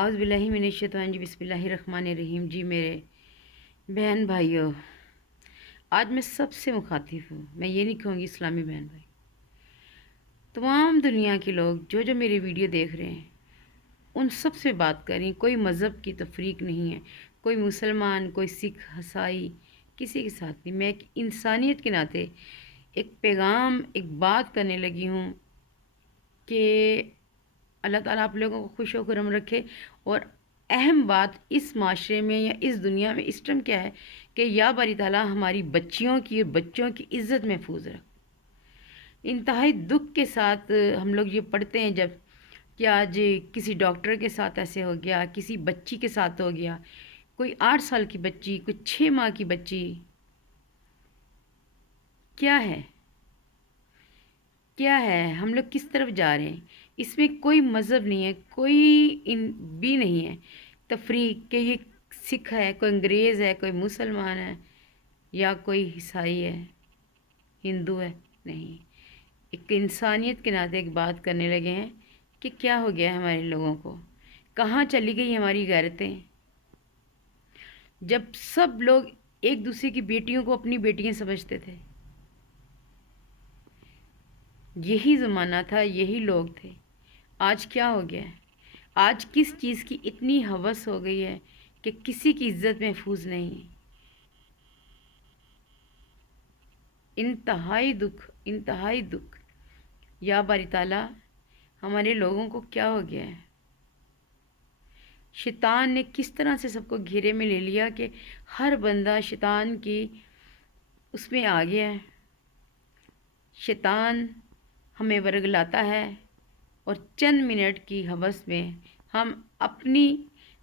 اعوذ باللہ من الشیطان بسم اللہ الرحمن الرحیم۔ جی میرے بہن بھائیوں، آج میں سب سے مخاطب ہوں۔ میں یہ نہیں کہوں گی اسلامی بہن بھائی، تمام دنیا کے لوگ جو میری ویڈیو دیکھ رہے ہیں ان سب سے بات کریں۔ کوئی مذہب کی تفریق نہیں ہے، کوئی مسلمان، کوئی سکھ، عیسائی، کسی کے ساتھ نہیں۔ میں ایک انسانیت کے ناطے ایک پیغام، ایک بات کرنے لگی ہوں کہ اللہ تعالیٰ آپ لوگوں کو خوش و خرم رکھے۔ اور اہم بات اس معاشرے میں یا اس دنیا میں اس ٹائم کیا ہے کہ یا باری تعالیٰ ہماری بچیوں کی اور بچوں کی عزت محفوظ رکھ۔ انتہائی دکھ کے ساتھ ہم لوگ یہ پڑھتے ہیں جب کہ آج کسی ڈاکٹر کے ساتھ ایسے ہو گیا، کسی بچی کے ساتھ ہو گیا، کوئی 8 سال کی بچی، کوئی 6 ماہ کی بچی۔ کیا ہے ہم لوگ کس طرف جا رہے ہیں؟ اس میں کوئی مذہب نہیں ہے، کوئی بھی نہیں ہے تفریق کہ یہ سکھ ہے، کوئی انگریز ہے، کوئی مسلمان ہے یا کوئی عیسائی ہے، ہندو ہے۔ نہیں، ایک انسانیت کے ناطے ایک بات کرنے لگے ہیں کہ کیا ہو گیا ہے ہمارے لوگوں کو، کہاں چلی گئی ہماری غیرتیں؟ جب سب لوگ ایک دوسرے کی بیٹیوں کو اپنی بیٹیاں سمجھتے تھے، یہی زمانہ تھا، یہی لوگ تھے۔ آج کیا ہو گیا ہے؟ آج کس چیز کی اتنی ہوس ہو گئی ہے کہ کسی کی عزت محفوظ نہیں ہے۔ انتہائی دکھ۔ یا باری تعالیٰ ہمارے لوگوں کو کیا ہو گیا ہے؟ شیطان نے کس طرح سے سب کو گھیرے میں لے لیا کہ ہر بندہ شیطان کی اس میں آ گیا ہے۔ شیطان ہمیں ورگلاتا ہے اور چند منٹ کی ہوس میں ہم اپنی،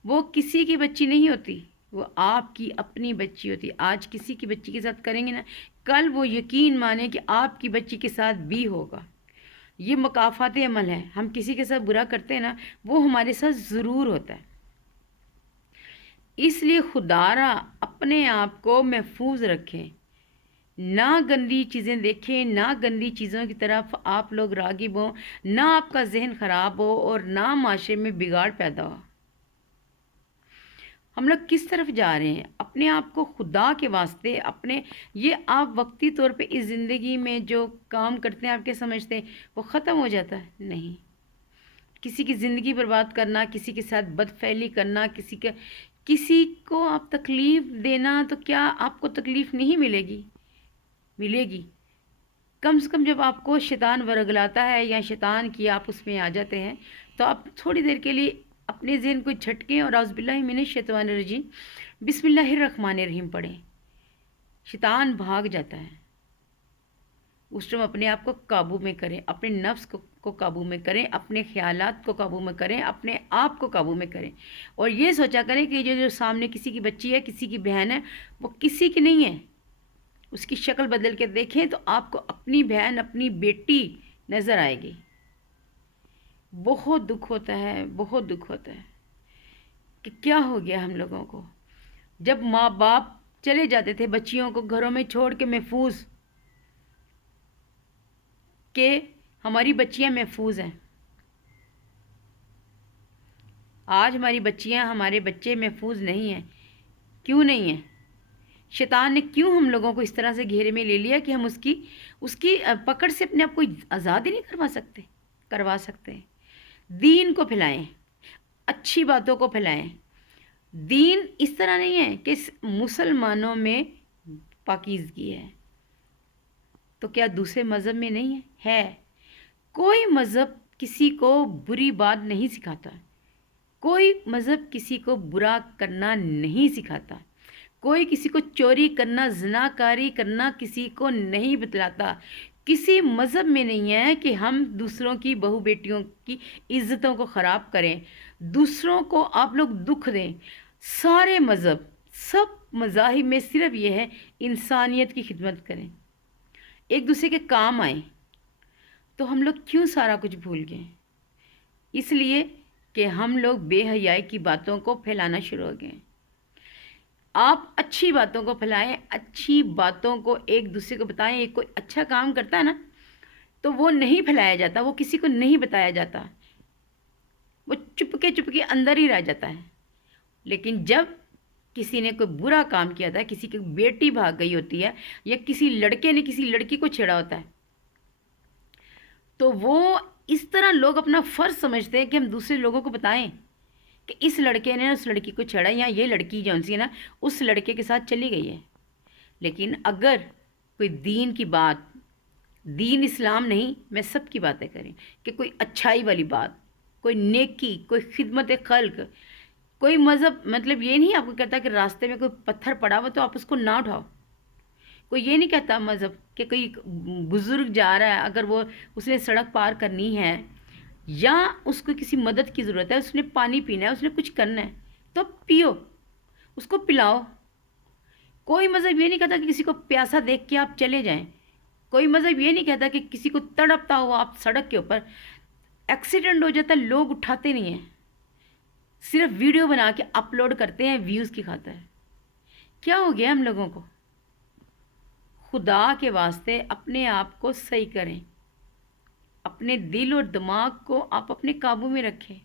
وہ کسی کی بچی نہیں ہوتی، وہ آپ کی اپنی بچی ہوتی۔ آج کسی کی بچی کے ساتھ کریں گے نا، کل وہ یقین مانے کہ آپ کی بچی کے ساتھ بھی ہوگا۔ یہ مکافات عمل ہے۔ ہم کسی کے ساتھ برا کرتے ہیں نا، وہ ہمارے ساتھ ضرور ہوتا ہے۔ اس لیے خدا را اپنے آپ کو محفوظ رکھیں، نہ گندی چیزیں دیکھیں، نہ گندی چیزوں کی طرف آپ لوگ راغب ہوں، نہ آپ کا ذہن خراب ہو اور نہ معاشرے میں بگاڑ پیدا ہو۔ ہم لوگ کس طرف جا رہے ہیں؟ اپنے آپ کو خدا کے واسطے، اپنے یہ آپ وقتی طور پہ اس زندگی میں جو کام کرتے ہیں آپ کے سمجھتے ہیں وہ ختم ہو جاتا ہے؟ نہیں۔ کسی کی زندگی برباد کرنا، کسی کے ساتھ بدفعلی کرنا، کسی کو آپ تکلیف دینا، تو کیا آپ کو تکلیف نہیں ملے گی؟ ملے گی۔ کم سے کم جب آپ کو شیطان ورگلاتا ہے یا شیطان کی آپ اس میں آ جاتے ہیں تو آپ تھوڑی دیر کے لیے اپنے ذہن کو جھٹکیں اور اعوذ باللہ من الشیطان الرجیم بسم اللہ الرحمن الرحیم پڑھیں۔ شیطان بھاگ جاتا ہے۔ اس ٹائم اپنے آپ کو قابو میں کریں، اپنے نفس کو قابو میں کریں، اپنے خیالات کو قابو میں کریں، اپنے آپ کو قابو میں کریں، اور یہ سوچا کریں کہ جو سامنے کسی کی بچی ہے، کسی کی بہن ہے، وہ کسی کی نہیں ہے۔ اس کی شکل بدل کے دیکھیں تو آپ کو اپنی بہن، اپنی بیٹی نظر آئے گی۔ بہت دکھ ہوتا ہے، بہت دکھ ہوتا ہے کہ کیا ہو گیا ہم لوگوں کو۔ جب ماں باپ چلے جاتے تھے بچیوں کو گھروں میں چھوڑ کے محفوظ، کہ ہماری بچیاں محفوظ ہیں، آج ہماری بچیاں، ہمارے بچے محفوظ نہیں ہیں۔ کیوں نہیں ہیں؟ شیطان نے کیوں ہم لوگوں کو اس طرح سے گھیرے میں لے لیا کہ ہم اس کی پکڑ سے اپنے آپ کو آزاد ہی نہیں کروا سکتے۔ دین کو پھیلائیں، اچھی باتوں کو پھیلائیں۔ دین اس طرح نہیں ہے کہ مسلمانوں میں پاکیزگی ہے تو کیا دوسرے مذہب میں نہیں ہے؟ کوئی مذہب کسی کو بری بات نہیں سکھاتا، کوئی مذہب کسی کو برا کرنا نہیں سکھاتا، کوئی کسی کو چوری کرنا، زناکاری کرنا کسی کو نہیں بتلاتا۔ کسی مذہب میں نہیں ہے کہ ہم دوسروں کی بہو بیٹیوں کی عزتوں کو خراب کریں، دوسروں کو آپ لوگ دکھ دیں۔ سارے مذہب، سب مذاہب میں صرف یہ ہے انسانیت کی خدمت کریں، ایک دوسرے کے کام آئیں۔ تو ہم لوگ کیوں سارا کچھ بھول گئے؟ اس لیے کہ ہم لوگ بے حیائی کی باتوں کو پھیلانا شروع ہو گئے۔ آپ اچھی باتوں کو پھیلائیں، اچھی باتوں کو ایک دوسرے کو بتائیں۔ ایک کوئی اچھا کام کرتا ہے نا تو وہ نہیں پھیلایا جاتا، وہ کسی کو نہیں بتایا جاتا۔ وہ چپکے اندر ہی رہ جاتا ہے. لیکن جب کسی نے کوئی برا کام کیا تھا، کسی کی بیٹی بھاگ گئی ہوتی ہے، یا کسی لڑکے نے کسی لڑکی کو چھیڑا ہوتا ہے، تو وہ اس طرح لوگ اپنا فرض سمجھتے ہیں کہ ہم دوسرے لوگوں کو بتائیں کہ اس لڑکے نے اس لڑکی کو چھیڑا، یا یہ لڑکی جو سی ہے نا اس لڑکے کے ساتھ چلی گئی ہے. لیکن اگر کوئی دین کی بات، دین اسلام نہیں، میں سب کی باتیں کریں کہ کوئی اچھائی والی بات، کوئی نیکی، کوئی خدمت خلق، کوئی مذہب، مطلب یہ نہیں آپ کو کہتا کہ راستے میں کوئی پتھر پڑا ہوا تو آپ اس کو نہ اٹھاؤ. کوئی یہ نہیں کہتا مذہب کہ کوئی بزرگ جا رہا ہے، اگر وہ اس نے سڑک پار کرنی ہے یا اس کو کسی مدد کی ضرورت ہے، اس نے پانی پینا ہے، اس نے کچھ کرنا ہے، تو پیو، اس کو پلاؤ. کوئی مذہب یہ نہیں کہتا کہ کسی کو پیاسا دیکھ کے آپ چلے جائیں. کوئی مذہب یہ نہیں کہتا کہ کسی کو تڑپتا ہوا آپ سڑک کے اوپر، ایکسیڈنٹ ہو جاتا ہے لوگ اٹھاتے نہیں ہیں، صرف ویڈیو بنا کے اپلوڈ کرتے ہیں ویوز کی خاطر. کیا ہو گیا ہم لوگوں کو؟ خدا کے واسطے اپنے آپ کو صحیح کریں، اپنے دل اور دماغ کو آپ اپنے قابو میں رکھیں.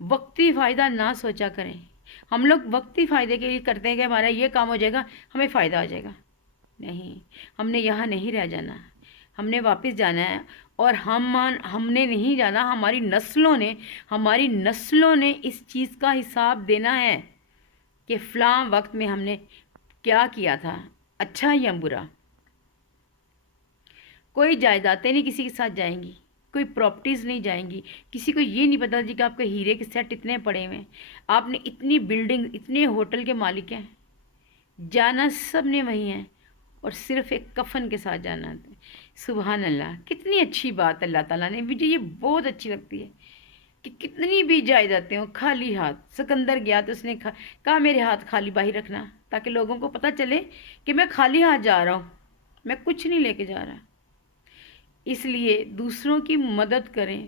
وقتی فائدہ نہ سوچا کریں. ہم لوگ وقتی فائدے کے لیے کرتے ہیں کہ ہمارا یہ کام ہو جائے گا، ہمیں فائدہ آ جائے گا. نہیں، ہم نے یہاں نہیں رہ جانا، ہم نے واپس جانا ہے. اور ہم نے نہیں جانا، ہماری نسلوں نے اس چیز کا حساب دینا ہے کہ فلاں وقت میں ہم نے کیا کیا تھا، اچھا یا برا. کوئی جائیدادیں نہیں کسی کے ساتھ جائیں گی، کوئی پراپرٹیز نہیں جائیں گی. کسی کو یہ نہیں پتا جی کہ آپ کے ہیرے کے سیٹ اتنے پڑے ہوئے ہیں، آپ نے اتنی بلڈنگ، اتنے ہوٹل کے مالک ہیں. جانا سب نے وہی ہیں، اور صرف ایک کفن کے ساتھ جانا ہے. سبحان اللہ، کتنی اچھی بات اللہ تعالیٰ نے، مجھے یہ بہت اچھی لگتی ہے کہ کتنی بھی جائیدادیں ہوں خالی ہاتھ. سکندر گیا تو اس نے کہا میرے ہاتھ خالی باہر رکھنا، تاکہ لوگوں کو پتہ چلے کہ میں خالی ہاتھ جا رہا ہوں، میں کچھ نہیں لے کے جا رہا. اس لیے دوسروں کی مدد کریں،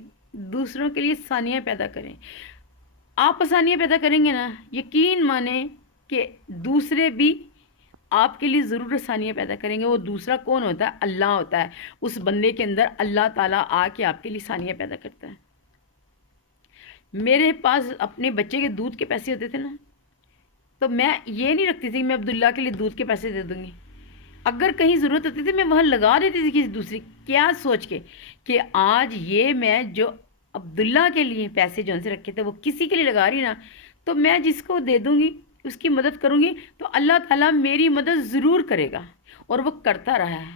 دوسروں کے لیے آسانیاں پیدا کریں. آپ آسانیاں پیدا کریں گے نا، یقین مانیں کہ دوسرے بھی آپ کے لیے ضرور آسانیاں پیدا کریں گے. وہ دوسرا کون ہوتا ہے؟ اللہ ہوتا ہے. اس بندے کے اندر اللہ تعالیٰ آ کے آپ کے لیے آسانیاں پیدا کرتا ہے. میرے پاس اپنے بچے کے دودھ کے پیسے ہوتے تھے نا، تو میں یہ نہیں رکھتی تھی کہ میں عبداللہ کے لیے دودھ کے پیسے دے دوں گی. اگر کہیں ضرورت ہوتی تھی میں وہاں لگا دیتی تھی کسی دوسری، کیا سوچ کے کہ آج یہ میں جو عبداللہ کے لیے پیسے جو ان سے رکھے تھے وہ کسی کے لیے لگا رہی نا، تو میں جس کو دے دوں گی، اس کی مدد کروں گی، تو اللہ تعالیٰ میری مدد ضرور کرے گا. اور وہ کرتا رہا ہے،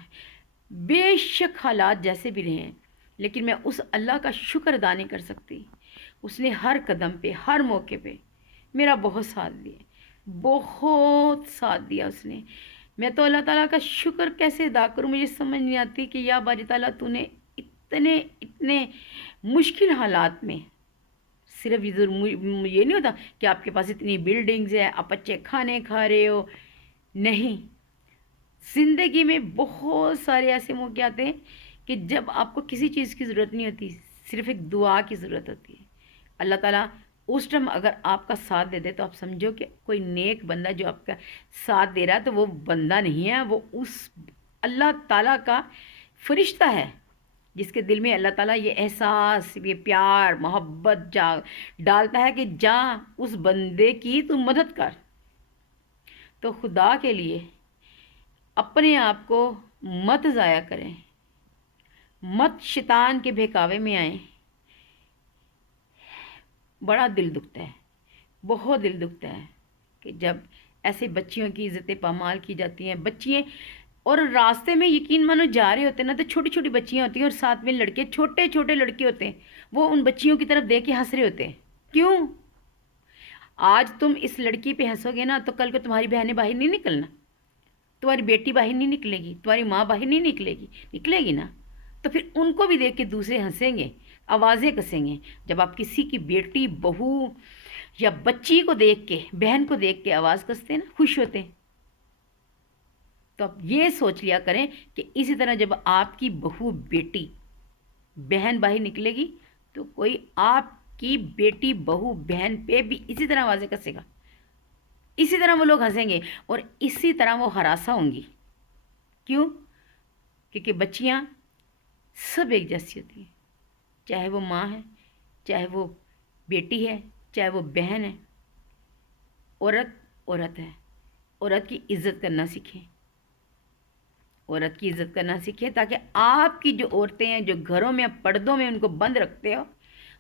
بے شک حالات جیسے بھی رہے ہیں. لیکن میں اس اللہ کا شکر ادا نہیں کر سکتی. اس نے ہر قدم پہ، ہر موقع پہ میرا بہت ساتھ دیا، بہت ساتھ دیا اس نے. میں تو اللہ تعالیٰ کا شکر کیسے ادا کروں، مجھے سمجھ نہیں آتی کہ یا باری تعالیٰ تو نے اتنے مشکل حالات میں، صرف یہ نہیں ہوتا کہ آپ کے پاس اتنی بلڈنگز ہیں، آپ اچھے کھانے کھا رہے ہو. نہیں، زندگی میں بہت سارے ایسے موقع آتے ہیں کہ جب آپ کو کسی چیز کی ضرورت نہیں ہوتی، صرف ایک دعا کی ضرورت ہوتی ہے. اللہ تعالیٰ اس ٹائم اگر آپ کا ساتھ دے دے تو آپ سمجھو کہ کوئی نیک بندہ جو آپ کا ساتھ دے رہا ہے تو وہ بندہ نہیں ہے، وہ اس اللہ تعالیٰ کا فرشتہ ہے، جس کے دل میں اللہ تعالیٰ یہ احساس، یہ پیار، محبت ڈالتا ہے کہ جا اس بندے کی تو مدد کر. تو خدا کے لیے اپنے آپ کو مت ضائع کریں، مت شیطان کے بہکاوے میں آئیں. بڑا دل دکھتا ہے، بہت دل دکھتا ہے کہ جب ایسے بچیوں کی عزت پامال کی جاتی ہیں. بچیاں اور راستے میں یقین مانو جا رہے ہوتے ہیں نا، تو چھوٹی چھوٹی بچیاں ہوتی ہیں اور ساتھ میں لڑکے، چھوٹے چھوٹے لڑکے ہوتے ہیں، وہ ان بچیوں کی طرف دیکھ کے ہنس رہے ہوتے ہیں. کیوں؟ آج تم اس لڑکی پہ ہنسو گے نا تو کل کو تمہاری بہنیں باہر نہیں نکلنا، تمہاری بیٹی باہر نہیں نکلے گی، تمہاری ماں باہر نہیں نکلے گی نا. تو پھر ان کو بھی دیکھ کے دوسرے ہنسیں گے، آوازیں کسیں گے. جب آپ کسی کی بیٹی، بہو یا بچی کو دیکھ کے، بہن کو دیکھ کے آواز کستے ہیں نا، خوش ہوتے ہیں. تو آپ یہ سوچ لیا کریں کہ اسی طرح جب آپ کی بہو، بیٹی، بہن باہر نکلے گی تو کوئی آپ کی بیٹی، بہو، بہن پہ بھی اسی طرح آوازیں کسے گا، اسی طرح وہ لوگ ہنسیں گے اور اسی طرح وہ ہراساں ہوں گی. کیوں؟ کیونکہ بچیاں سب ایک جیسی ہوتی ہیں، چاہے وہ ماں ہے، چاہے وہ بیٹی ہے چاہے وہ بہن ہے، عورت عورت ہے، عورت کی عزت کرنا سیکھیں، عورت کی عزت کرنا سیکھیں، تاکہ آپ کی جو عورتیں ہیں جو گھروں میں پردوں میں ان کو بند رکھتے ہو،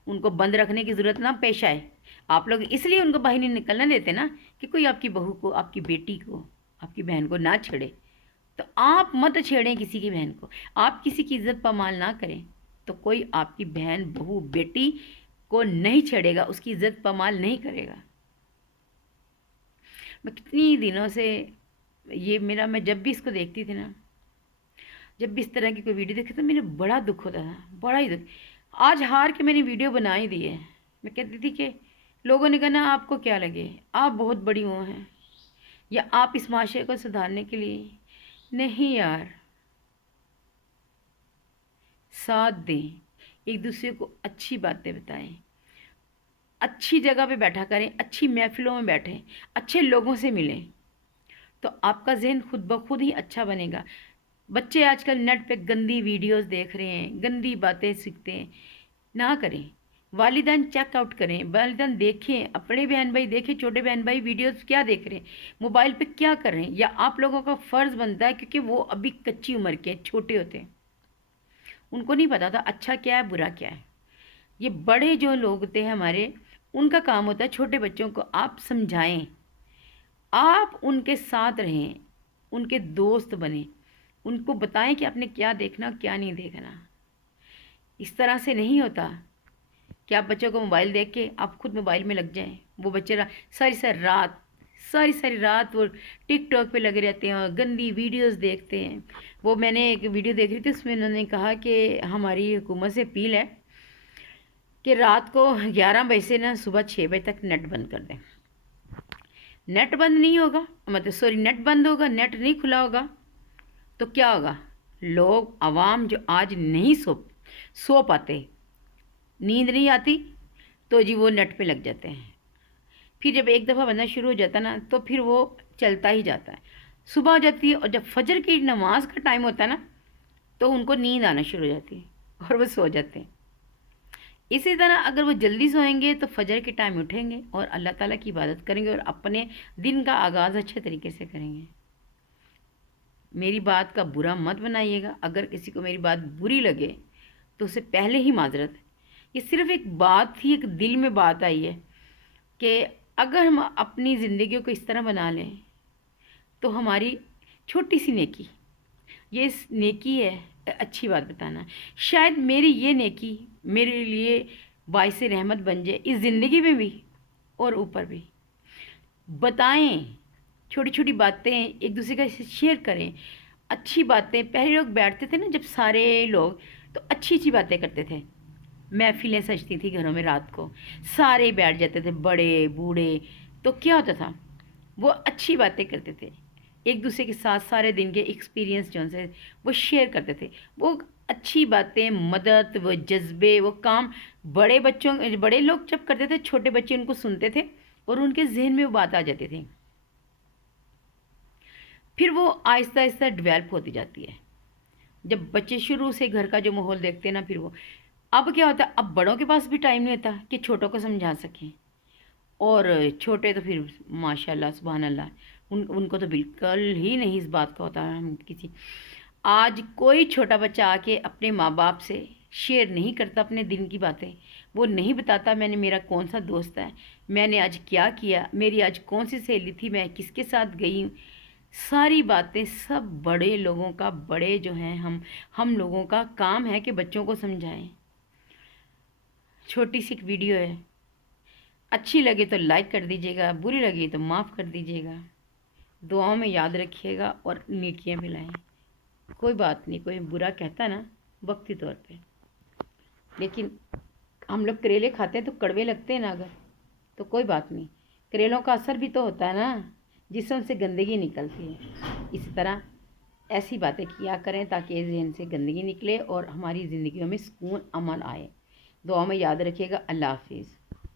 ان کو بند رکھنے کی ضرورت نہ پیش آئے۔ آپ لوگ اس لیے ان کو باہر نہیں نکلنے دیتے نا کہ کوئی آپ کی بہو کو، آپ کی بیٹی کو، آپ کی بہن کو نہ چھیڑے۔ تو آپ مت چھیڑیں کسی کی بہن کو، آپ کسی کی عزت پامال نہ کریں تو کوئی آپ کی بہن، بہو، بیٹی کو نہیں چھیڑے گا، اس کی عزت پامال نہیں کرے گا۔ میں کتنی دنوں سے میں جب بھی اس کو دیکھتی تھی نا، جب بھی اس طرح کی کوئی ویڈیو دیکھتی تو میرے بڑا دکھ ہوتا تھا، بڑا ہی دکھ۔ آج ہار کے میں نے ویڈیو بنا ہی دی ہے۔ میں کہتی تھی کہ لوگوں نے کہا نا آپ کو کیا لگے، آپ بہت بڑی وہ ہیں، یا آپ اس معاشرے کو سدھارنے کے لیے نہیں یار، ساتھ دیں، ایک دوسرے کو اچھی باتیں بتائیں، اچھی جگہ پہ بیٹھا کریں، اچھی محفلوں میں بیٹھیں، اچھے لوگوں سے ملیں، تو آپ کا ذہن خود بخود ہی اچھا بنے گا۔ بچے آج کل نیٹ پہ گندی ویڈیوز دیکھ رہے ہیں، گندی باتیں سیکھتے ہیں، نہ کریں۔ والدین چیک آؤٹ کریں، والدین دیکھیں، اپنے بہن بھائی دیکھیں، چھوٹے بہن بھائی ویڈیوز کیا دیکھ رہے ہیں، موبائل پہ کیا کر رہے ہیں، یا آپ لوگوں کا فرض بنتا ہے کیونکہ وہ ابھی کچی عمر کے چھوٹے ہوتے ہیں، ان کو نہیں پتا تھا اچھا کیا ہے برا کیا ہے۔ یہ بڑے جو لوگ ہوتے ہیں ہمارے، ان کا کام ہوتا ہے چھوٹے بچوں کو آپ سمجھائیں، آپ ان کے ساتھ رہیں، ان کے دوست بنیں، ان کو بتائیں کہ آپ نے کیا دیکھنا کیا نہیں دیکھنا۔ اس طرح سے نہیں ہوتا کہ آپ بچوں کو موبائل دیکھ کے آپ خود موبائل میں لگ جائیں۔ وہ بچے ساری رات وہ ٹک ٹاک پہ لگے رہتے ہیں اور گندی ویڈیوز دیکھتے ہیں۔ وہ میں نے ایک ویڈیو دیکھ رہی تھی، اس میں انہوں نے کہا کہ ہماری حکومت سے اپیل ہے کہ رات کو 11 بجے سے نا صبح 6 بجے تک نیٹ بند کر دیں۔ نیٹ بند نہیں ہوگا، نیٹ بند ہوگا، نیٹ نہیں کھلا ہوگا تو کیا ہوگا؟ لوگ عوام جو آج نہیں سو پاتے، نیند نہیں آتی، تو جی وہ نیٹ پہ لگ جاتے ہیں۔ پھر جب ایک دفعہ بننا شروع ہو جاتا نا تو پھر وہ چلتا ہی جاتا ہے۔ صبح ہو جاتی ہے اور جب فجر کی نماز کا ٹائم ہوتا ہے نا تو ان کو نیند آنا شروع ہو جاتی ہے اور وہ سو جاتے ہیں۔ اسی طرح اگر وہ جلدی سوئیں گے تو فجر کے ٹائم اٹھیں گے اور اللہ تعالیٰ کی عبادت کریں گے اور اپنے دن کا آغاز اچھے طریقے سے کریں گے۔ میری بات کا برا مت بنائیے گا، اگر کسی کو میری بات بری لگے تو اسے پہلے ہی معذرت ہے۔ یہ صرف ایک بات تھی، ایک دل میں بات آئی ہے کہ اگر ہم اپنی زندگیوں کو اس طرح بنا لیں تو ہماری چھوٹی سی نیکی، یہ اس نیکی ہے اچھی بات بتانا، شاید میری یہ نیکی میرے لیے باعث رحمت بن جائے اس زندگی میں بھی اور اوپر بھی۔ بتائیں، چھوٹی چھوٹی باتیں ایک دوسرے کا شیئر کریں، اچھی باتیں۔ پہلے لوگ بیٹھتے تھے نا جب سارے لوگ، تو اچھی اچھی باتیں کرتے تھے، محفلیں سجتی تھی گھروں میں، رات کو سارے بیٹھ جاتے تھے، بڑے بوڑھے، تو کیا ہوتا تھا؟ وہ اچھی باتیں کرتے تھے، ایک دوسرے کے ساتھ سارے دن کے ایکسپیرینس جو سے وہ شیئر کرتے تھے۔ وہ اچھی باتیں، مدد، وہ جذبے، وہ کام بڑے لوگ جب کرتے تھے، چھوٹے بچے ان کو سنتے تھے اور ان کے ذہن میں وہ بات آ جاتی تھی، پھر وہ آہستہ آہستہ ڈیولپ ہوتی جاتی ہے۔ جب بچے شروع سے گھر کا جو ماحول دیکھتے ہیں نا، پھر وہ اب کیا ہوتا ہے، اب بڑوں کے پاس بھی ٹائم نہیں ہوتا کہ چھوٹوں کو سمجھا سکیں، اور چھوٹے تو پھر ماشاء اللہ سبحان اللہ، ان کو تو بالکل ہی نہیں اس بات کا ہوتا ہے۔ ہم آج کوئی چھوٹا بچہ آ کے اپنے ماں باپ سے شیئر نہیں کرتا اپنے دن کی باتیں، وہ نہیں بتاتا میں نے میرا کون سا دوست ہے، میں نے آج کیا کیا، میری آج کون سی سہیلی تھی، میں کس کے ساتھ گئی ہوں۔ ساری باتیں سب بڑے لوگوں کا، بڑے جو ہیں ہم لوگوں کا کام ہے کہ بچوں کو سمجھائیں۔ چھوٹی سی ایک ویڈیو ہے، اچھی لگے تو لائک کر دیجیے گا، بری لگے تو معاف کر دیجیے گا، دعاؤں میں یاد رکھیے گا اور نیکیاں ملائیں۔ کوئی بات نہیں، کوئی برا کہتا نا وقتی طور پہ، لیکن ہم لوگ کریلے کھاتے ہیں تو کڑوے لگتے ہیں نا، اگر تو کوئی بات نہیں، کریلوں کا اثر بھی تو ہوتا ہے نا، جسم سے گندگی نکلتی ہے۔ اسی طرح ایسی باتیں کیا کریں تاکہ ذہن سے گندگی نکلے اور ہماری زندگیوں میں سکون امن آئے۔ دعاؤں میں یاد رکھیے گا۔ اللہ حافظ۔